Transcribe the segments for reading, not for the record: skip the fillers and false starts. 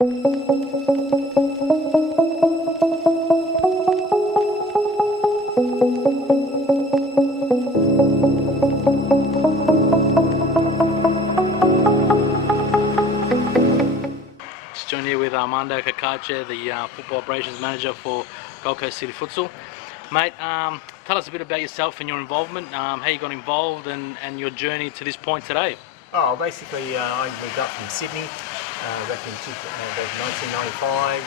Joined here with Armando Cacace, the Football Operations Manager for Gold Coast City Futsal. Mate, tell us a bit about yourself and your involvement, how you got involved and your journey to this point today. Oh, basically I moved up from Sydney back in 1995,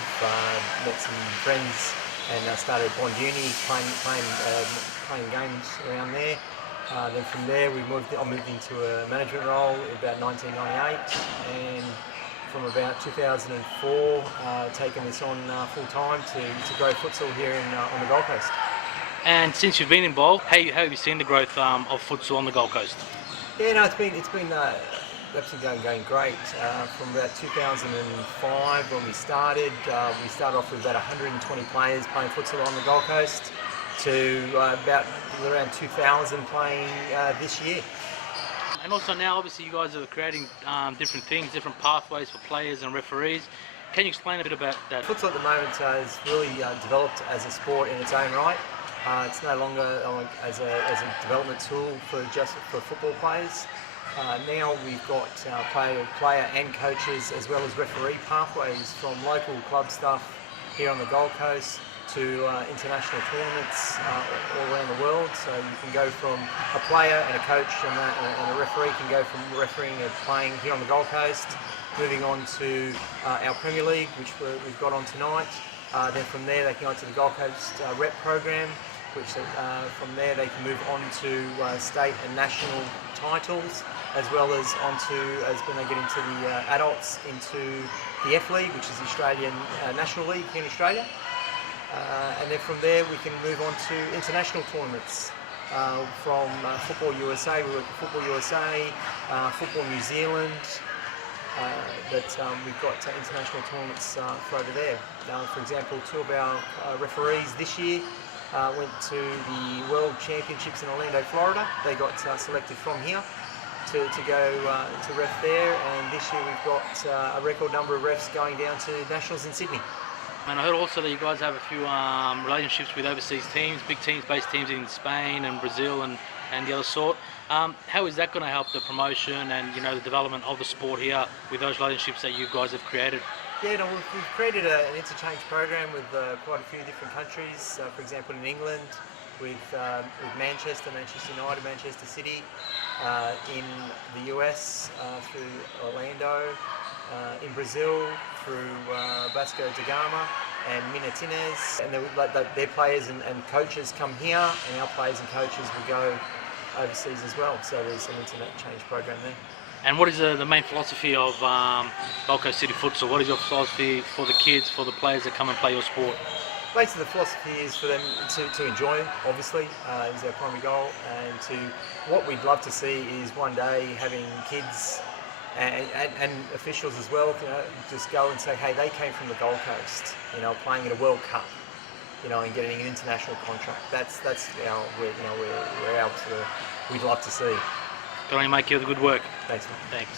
met some friends and started at Bond Uni playing games around there. Then from there I moved into a management role in about 1998, and from about 2004 taken this on full time to grow futsal here on the Gold Coast. And since you've been involved, how have you seen the growth of futsal on the Gold Coast? Yeah, no, it's been absolutely going great. From about 2005 when we started off with about 120 players playing futsal on the Gold Coast to about around 2,000 playing this year. And also now, obviously, you guys are creating different things, different pathways for players and referees. Can you explain a bit about that? Futsal at the moment is really developed as a sport in its own right. It's no longer as a development tool for football players. Now we've got player and coaches as well as referee pathways from local club stuff here on the Gold Coast to international tournaments all around the world. So you can go from a player and a coach and a referee can go from refereeing and playing here on the Gold Coast, moving on to our Premier League, which we've got on tonight. Then from there they can go on to the Gold Coast rep program, which from there they can move on to state and national titles, as well as when they get into the adults, into the F League, which is the Australian National League here in Australia. And then from there we can move on to international tournaments from Football USA. We work with Football USA, Football New Zealand, but we've got international tournaments for over there. For example, two of our referees this year went to the World Championships in Orlando, Florida. They got selected from here to go to ref there, and this year we've got a record number of refs going down to nationals in Sydney. And I heard also that you guys have a few relationships with overseas teams, big teams, based teams in Spain and Brazil and the other sort. How is that going to help the promotion and the development of the sport here with those relationships that you guys have created? Yeah, no, we've created an interchange program with quite a few different countries. For example, in England, with Manchester United, Manchester City, in the US through Orlando, in Brazil through Vasco da Gama and Minatines, and their players and coaches come here, and our players and coaches will go overseas as well. So there's an interchange program there. And what is the main philosophy of Gold Coast City Futsal? What is your philosophy for the kids, for the players that come and play your sport? Basically, the philosophy is for them to enjoy, obviously, is our primary goal. And what we'd love to see is one day having kids and officials as well, just go and say, hey, they came from the Gold Coast, playing in a World Cup, and getting an international contract. That's we're able to, we'd love to see. Can I make you the good work? Thanks, man. Thanks.